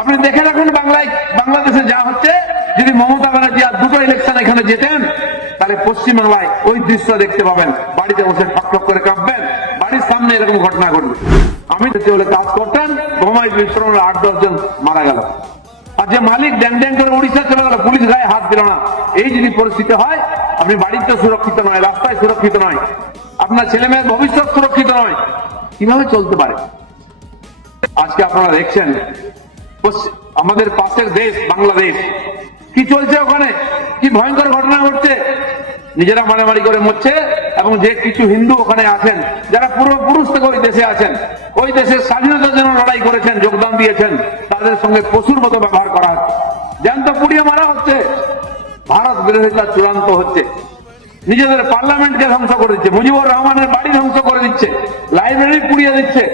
আপনি দেখে রাখুন বাংলাদেশে যা হচ্ছে। যদি মমতা ব্যানার্জি আর দুটো ইলেকশন এখানে জেতেন, তাহলে পশ্চিমবাংলায় ওই দৃশ্য দেখতে পাবেন। বাড়িতে বসে ঠক ঠক করে কাঁপবেন, বাড়ির সামনে এরকম ঘটনা ঘটবে। আমি যেতে হলে কাজ করতেন, বোমায় বিস্ফোরণে 8-10 জন মারা গেল। আর যে মালিক ড্যাং ড্যাং করে উড়িষ্যা চলে গেল, পুলিশ গায়ে হাত দিল না। এই যদি পরিস্থিতি হয়, আপনি বাড়িতে সুরক্ষিত নয়, রাস্তায় সুরক্ষিত নয়, আপনার ছেলে মেয়ের ভবিষ্যৎ সুরক্ষিত নয়, কিভাবে চলতে পারে? আজকে আপনারা দেখছেন আমাদের পাশের দেশ বাংলাদেশ, কি চলছে ওখানে, কি ভয়ঙ্কর ঘটনা ঘটছে। নিজেরা মারামারি করে মরছে, এবং যে কিছু হিন্দু ওখানে আছেন, যারা পূর্বপুরুষ থেকে ওই দেশে আছেন, ওই দেশের স্বাধীনতার জন্য লড়াই করেছেন, যোগদান দিয়েছেন, তাদের সঙ্গে পশুর মতো ব্যবহার করা হচ্ছে, জ্যান্ত পুড়িয়ে মারা হচ্ছে। ভারত বিরোধিতা চূড়ান্ত হচ্ছে। নিজেদের পার্লামেন্টকে ধ্বংস করে দিচ্ছে, মুজিবুর রহমানের বাড়ি ধ্বংস করে দিচ্ছে, লাইব্রেরি পুড়িয়ে দিচ্ছে।